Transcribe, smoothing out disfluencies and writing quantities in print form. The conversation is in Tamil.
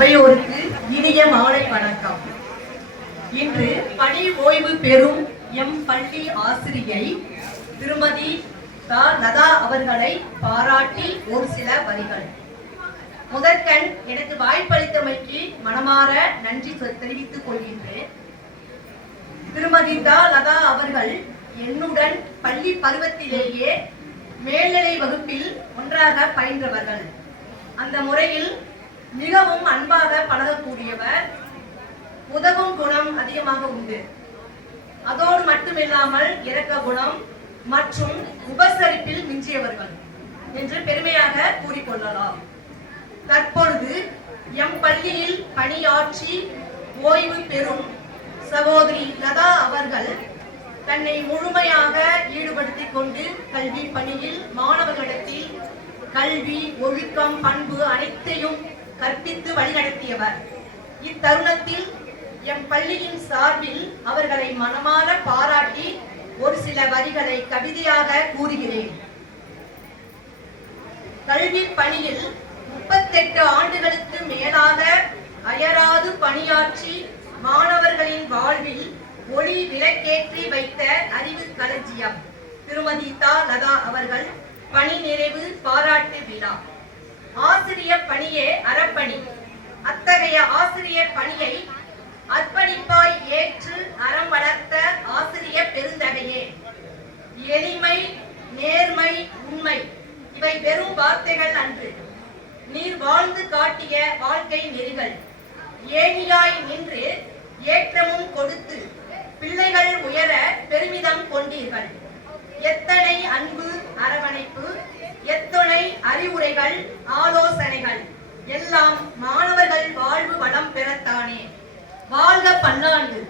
சபையோருக்கு இனிய மாலை வணக்கம். இன்று பணி ஓய்வு பெறும் எம் பள்ளி ஆசிரியை திருமதி லதா அவர்களை பாராட்டி ஒரு சில வரிகள். முதற்கண் எனக்கு வாய்ப்பளித்தமைக்கு மனமாற நன்றி தெரிவித்துக் கொள்கின்றேன். திருமதி லதா அவர்கள் என்னுடன் பள்ளி பருவத்திலேயே மேல்நிலை வகுப்பில் ஒன்றாக பயின்றவர்கள். அந்த முறையில் மிகவும் அன்பாக பழகக்கூடியவர், உதவும் குணம் அதிகமாக உண்டு. அதோடு மட்டுமில்லாமல் இரக்க குணம் மற்றும் உபசரிப்பில் மிஞ்சியவர்கள் என்று பெருமையாக கூறிக்கொள்ளலாம். தற்பொழுது எம் பள்ளியில் பணியாற்றி ஓய்வு பெறும் சகோதரி லதா அவர்கள் தன்னை முழுமையாக ஈடுபடுத்திக் கொண்டு கல்வி பணியில் மாணவர்களிடத்தில் கல்வி, ஒழுக்கம், பண்பு அனைத்தையும் கற்பித்து வழிநடத்தியவர். இத்தருணத்தில் எம் பள்ளியின் சார்பில் அவர்களை மனமாற பாராட்டி ஒரு சில வரிகளை கவிதையாக கூறுகிறேன். கல்வி பணியில் 38 ஆண்டுகளுக்கு மேலாக அயராது பணியாற்றி மாணவர்களின் வாழ்வில் ஒளி விளக்கேற்றி வைத்த அறிவு களஞ்சியம் திருமதி லதா அவர்கள் பணி நிறைவு பாராட்டு விழா. ஆசிரிய பணியே அறப்பணி. அத்தகைய ஆசிரிய பணியை அர்ப்பணிப்பாய் ஏற்று அறம் வளர்த்த ஆசிரிய பெருந்தகையே. எளிமை, நேர்மை, உண்மை இவை வெறும் வார்த்தைகள் அன்று. நீர் வாழ்ந்து காட்டிய வாழ்க்கை நெறிகள். ஏணியாய் நின்று ஏற்றமும் கொடுத்து பிள்ளைகள் உயர பெருமிதம் கொண்டீர்கள். எத்தனை அன்பு, அரவணைப்பு, எத்தனை அறிவுரைகள், ஆலோசனைகள் எல்லாம் மாணவர்கள் வாழ்வு வளம் பெறத்தானே. வாழ்க பல்லாண்டு.